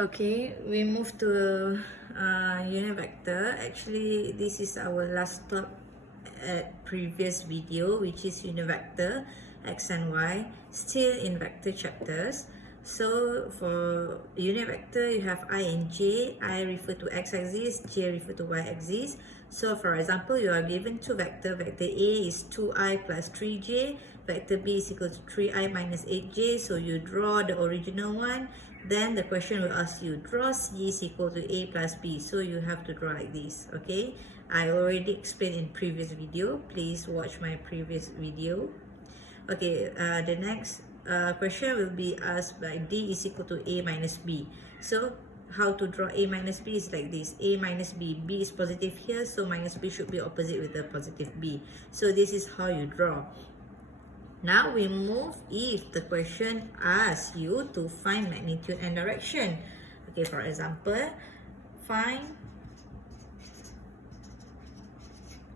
Okay, we move to unit vector. Actually, this is our last stop at previous video, which is unit vector x and y, still in vector chapters. So for unit vector, you have I and j. I refer to x-axis, j refer to y-axis. So for example, you are given two vector. Vector A is 2i plus 3j. Vector B is equal to 3i minus 8j. So you draw the original one. Then the question will ask you, draw C is equal to A plus B. So you have to draw like this, okay? I already explained in previous video. Please watch my previous video. Okay, the next question will be asked by D is equal to A minus B. So how to draw A minus B is like this. A minus B. B is positive here, so minus B should be opposite with the positive B. So this is how you draw. Now we move if the question asks you to find magnitude and direction. Okay, for example, find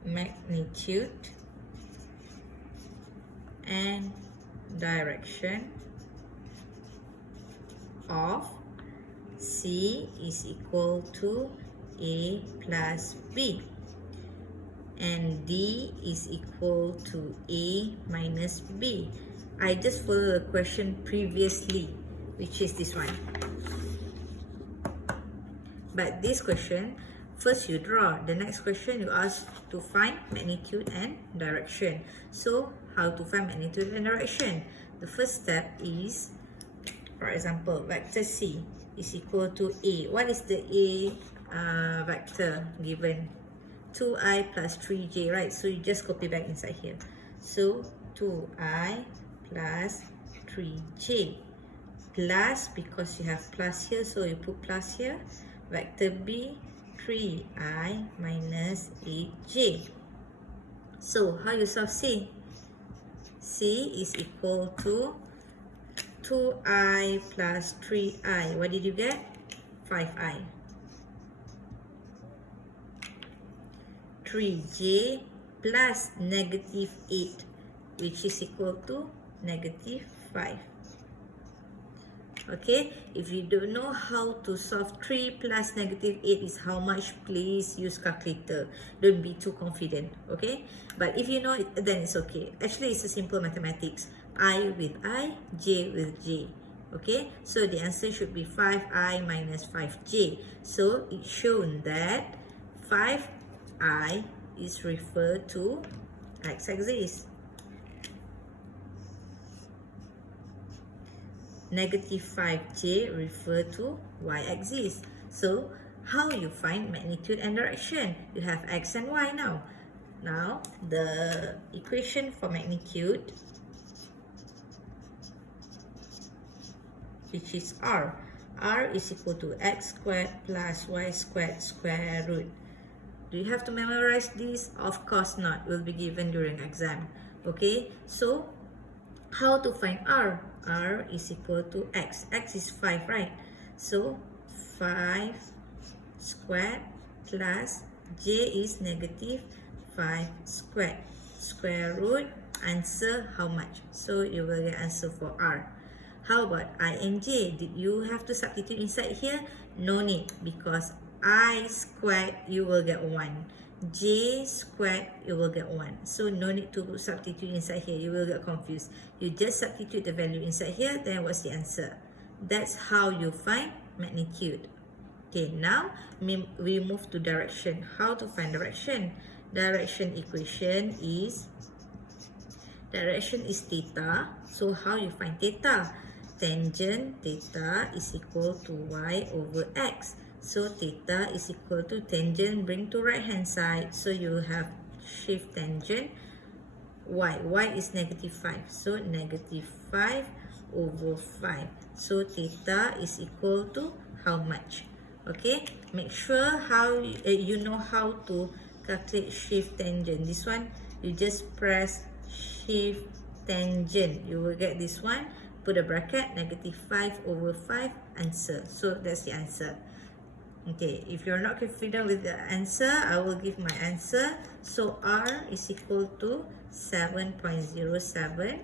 magnitude and direction of C is equal to A plus B. And D is equal to A minus B. I just follow the question previously, which is this one. But this question, first you draw. The next question you ask to find magnitude and direction. So how to find magnitude and direction? The first step is, for example, vector C is equal to A. What is the A vector given? 2i plus 3j, right? So you just copy back inside here. So 2i plus 3j plus, because you have plus here, so you put plus here. Vector B, 3i minus 8j. So how you solve C? C is equal to 2i plus 3i. What did you get? 5i. 3j plus negative 8, which is equal to negative 5. Okay, if you don't know how to solve 3 plus negative 8 is how much, please use calculator. Don't be too confident, okay? But if you know it, then it's okay. Actually, it's a simple mathematics. I with I, j with j. Okay, so the answer should be 5i minus 5j. So it's shown that 5i is referred to x-axis. Negative 5j refer to y-axis. So how you find magnitude and direction? You have x and y now. Now the equation for magnitude, which is r. R is equal to x squared plus y squared square root. Do you have to memorize this? Of course not. Will be given during exam. Okay, so how to find r? R is equal to x. X is 5, right? So 5 squared plus j is negative 5 squared. Square root, answer how much? So you will get answer for r. How about I and j? Did you have to substitute inside here? No need, because I squared, you will get 1. J squared, you will get 1. So no need to substitute inside here. You will get confused. You just substitute the value inside here, then what's the answer? That's how you find magnitude. Okay, now we move to direction. How to find direction? Direction equation is, direction is theta. So how you find theta? Tangent theta is equal to y over x. So theta is equal to tangent, bring to right hand side. So you have shift tangent y. Y is negative 5. So negative 5 over 5. So theta is equal to how much? Okay, make sure how you know how to calculate shift tangent. This one, you just press shift tangent. You will get this one. Put a bracket, negative 5 over 5, answer. So that's the answer. Okay, if you're not confident with the answer, I will give my answer. So R is equal to 7.07.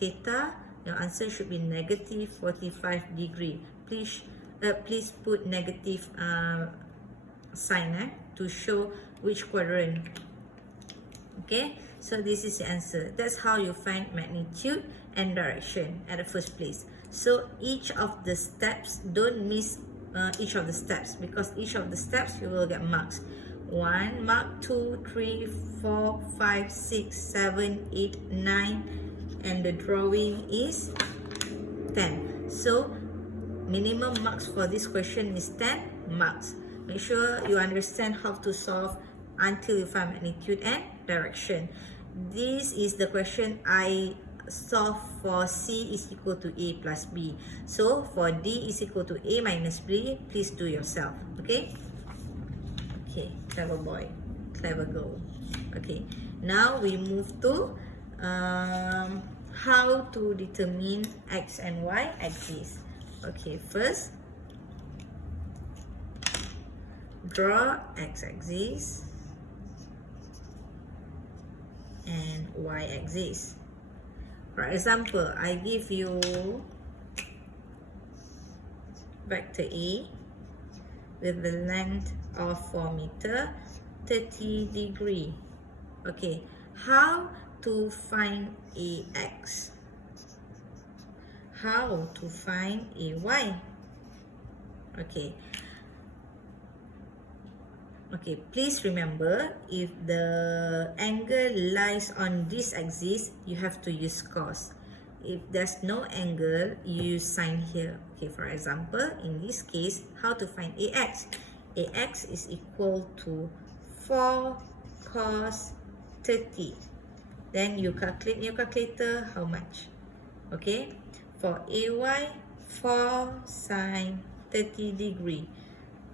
Theta, your answer should be negative 45 degree. Please please put negative sign to show which quadrant. Okay, so this is the answer. That's how you find magnitude and direction at the first place. So each of the steps, don't miss each of the steps, because each of the steps you will get marks. 1 mark, 2, 3, 4, 5, 6, 7, 8, 9, and the drawing is 10. So minimum marks for this question is 10 marks. Make sure you understand how to solve until you find magnitude and direction. This is the question I solve for C is equal to A plus B. So for D is equal to A minus B, please do yourself. Okay? Okay, clever boy, clever girl. Okay, now we move to how to determine X and Y axis. Okay, first draw X axis and Y axis. For example, I give you vector A with the length of 4 meter, 30 degree. Okay, how to find AX? How to find AY? Okay. Okay, please remember, if the angle lies on this axis, you have to use cos. If there's no angle, you use sine here. Okay, for example, in this case, how to find AX? AX is equal to 4 cos 30. Then you calculate in your calculator how much. Okay, for AY, 4 sine 30 degree.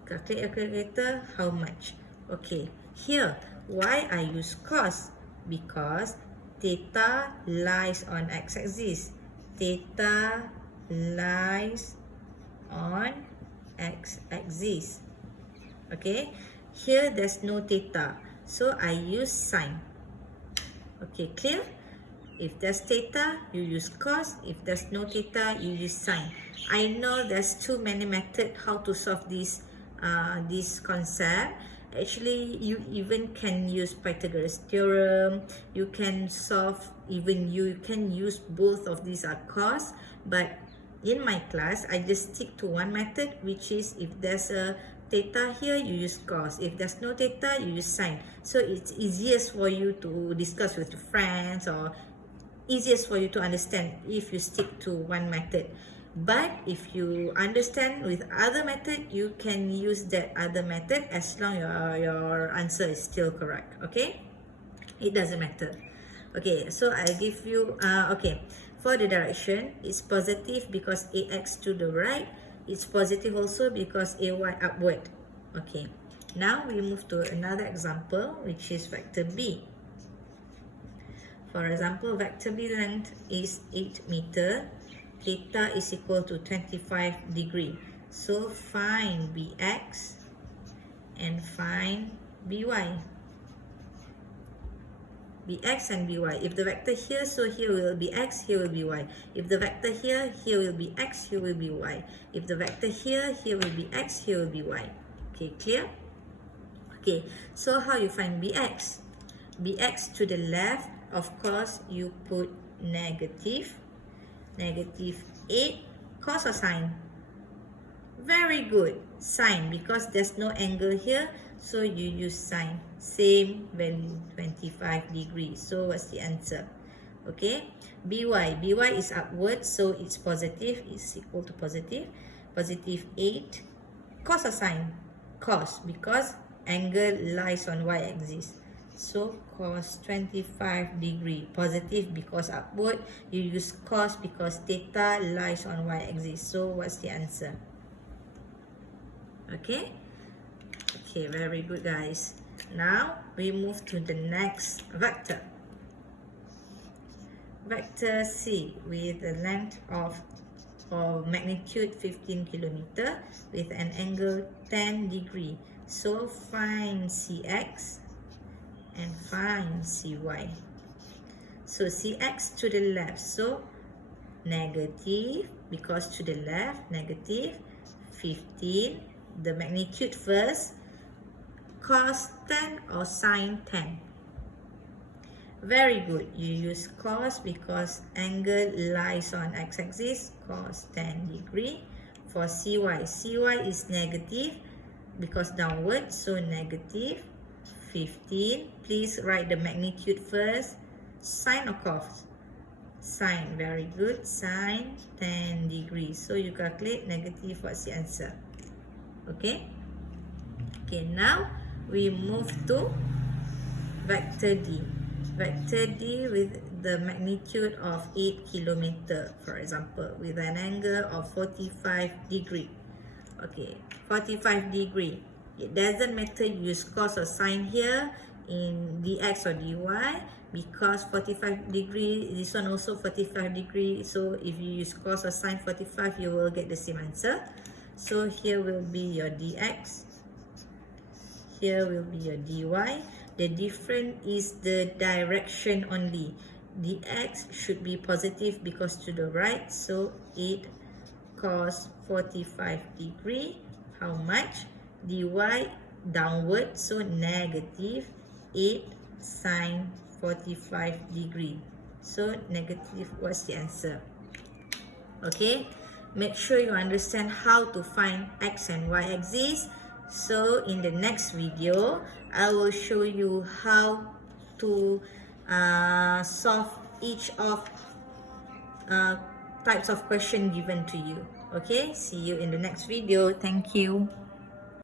Calculate your calculator how much. Okay, here, why I use cos? Because theta lies on x-axis. Theta lies on x-axis. Okay, here there's no theta, so I use sine. Okay, clear? If there's theta, you use cos. If there's no theta, you use sine. I know there's too many methods how to solve this concept. Actually, you even can use Pythagoras theorem. You can solve, even you can use both of these are cos. But in my class, I just stick to one method, which is if there's a theta here, you use cos. If there's no theta, you use sine. So it's easiest for you to discuss with your friends, or easiest for you to understand if you stick to one method. But if you understand with other method, you can use that other method as long your answer is still correct. Okay, it doesn't matter. Okay, so I give you okay, for the direction, it's positive because AX to the right. It's positive also because AY upward. Okay, now we move to another example, which is vector B. For example, vector B length is 8 meter. Theta is equal to 25 degree. So find BX and find BY. BX and BY. If the vector here, so here will be X, here will be Y. If the vector here, here will be X, here will be Y. If the vector here, here will be X, here will be Y. Okay, clear? Okay, so how you find BX? BX to the left, of course, you put negative 8, cos or sine? Very good, sine, because there's no angle here, so you use sine. Same value, 25 degrees. So what's the answer? Okay, BY is upward, so it's positive, it's equal to positive 8. Cos or sine? Cos, because angle lies on y-axis. So cos 25 degree, positive because upward. You use cos because theta lies on y-axis. So what's the answer? Okay? Okay, very good guys. Now we move to the next vector. Vector C with a length of or magnitude 15 kilometer with an angle 10 degree. So find CX and find CY. So CX to the left, so negative, because to the left, negative 15, the magnitude first, cos 10 or sin 10. Very good. You use cos because angle lies on x-axis, cos 10 degree. For cy, cy is negative because downward, so negative 15. Please write the magnitude first. Sine or cos? Sine. Very good. Sine 10 degrees. So you calculate negative. What's the answer? Okay. Okay, now we move to vector D. Vector D with the magnitude of 8 kilometer, for example, with an angle of 45 degree. Okay, 45 degree. It doesn't matter you use cos or sine here in dx or dy because 45 degree, this one also 45 degree. So if you use cos or sine 45, you will get the same answer. So here will be your dx. Here will be your dy. The difference is the direction only. Dx should be positive because to the right. So 8 cos 45 degree. How much? Dy downward. So negative 8 sine 45 degree. So negative was the answer. Okay. Make sure you understand how to find x and y axis. So in the next video, I will show you how to solve each of types of question given to you. Okay, see you in the next video. Thank you.